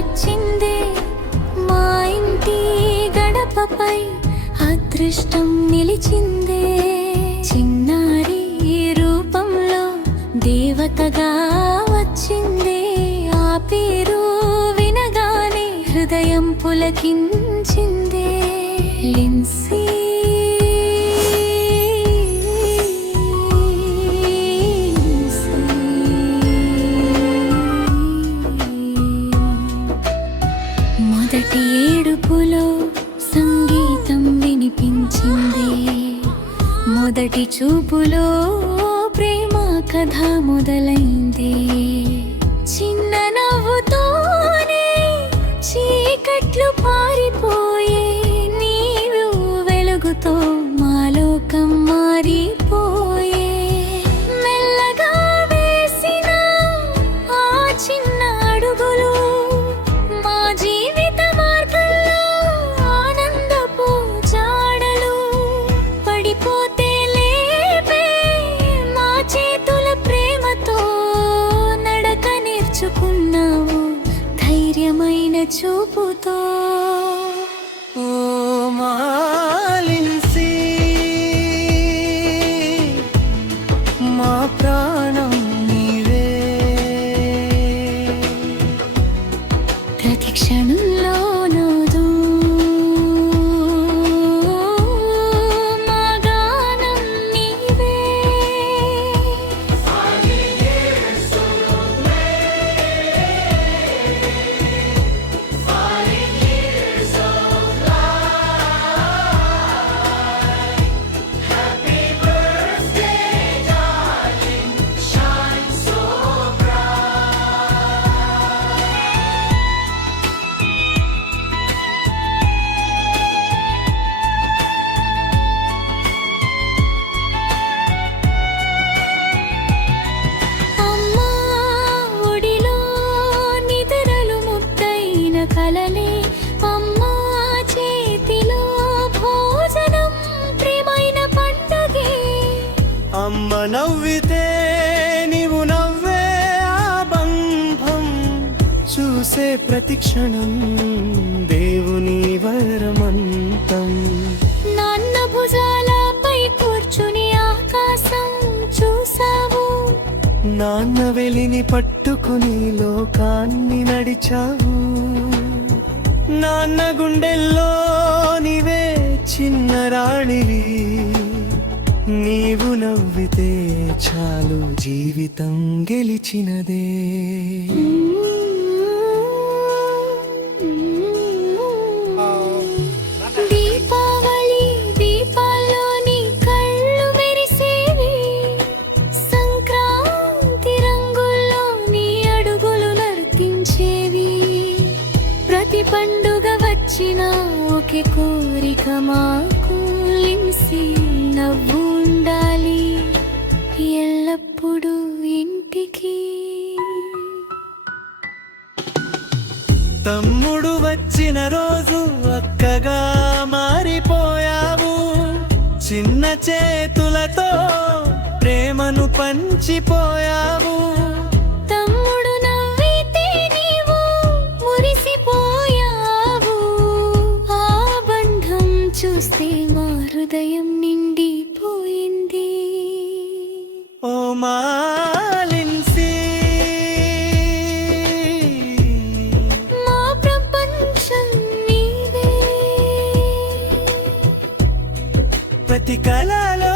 వచ్చిందే మా ఇంటి గడపపై అదృష్టం నిలిచిందే చిన్నారి రూపంలో దేవతగా వచ్చిందే ఆ పేరు వినగానే హృదయం పులకించిందే లిన్సీ మొదటి ఏడుపులో సంగీతం వినిపించిందే మొదటి చూపులో ప్రేమ కథ మొదలైందే చిన్న నవ్వుతోనే చీకట్లు పారిపోయే నీరు వెలుగుతో మా లోకం మారిపోయే మెల్లగా వేసిన ఆ చిన్న అడుగులు మా జీవిత మార్గంలో ఆనందపు జాడలు పడిపోతే లేపే మా చేతుల ప్రేమతో నడక నేర్చుకున్నావు ధైర్యమైన చూపుతో ఓ మా లిన్సీ మా ప్రాణం నీవే ప్రతి క్షణంలో నోదు మా గానం నీవే అమ్మా ఒడిలో నిద్రలు ముద్దైన కలలే అమ్మా చేతిలో భోజనం ప్రేమైన పండుగే అమ్మ నవ్వితే నీవు నవ్వే ఆ బంధం చూసే ప్రతి క్షణం దేవుని వరమంతం నాన్న భుజాలపై కూర్చుని ఆకాశం చూసావు నాన్న వెలిని పట్టుకుని లోకాన్ని నడిచావు నాన్న గుండెల్లో నీవే చిన్న రాణివి నీవు నవ్వితే చాలు జీవితం గెలిచినదే దీపావళి దీపాల్లో నీ కళ్ళు మెరిసేవి సంక్రాంతి రంగుల్లో నీ అడుగులు నర్తించేవి ప్రతి పండుగ వచ్చిన ఒకే కోరిక మాకు లిన్సీ నవ్వు ఉండాలి ఎల్లప్పుడూ ఇంటికి తమ్ముడు వచ్చిన రోజు అక్కగా మారిపోయావు చిన్న చేతులతో ప్రేమను పంచిపోయావు తమ్ముడు నవ్వితే నీవు మురిసిపోయావు ఆ బంధం చూస్తే మా హృదయం నిండిపోయింది ఓ మా లిన్సీ మా ప్రపంచం నీవే ప్రతి కళలో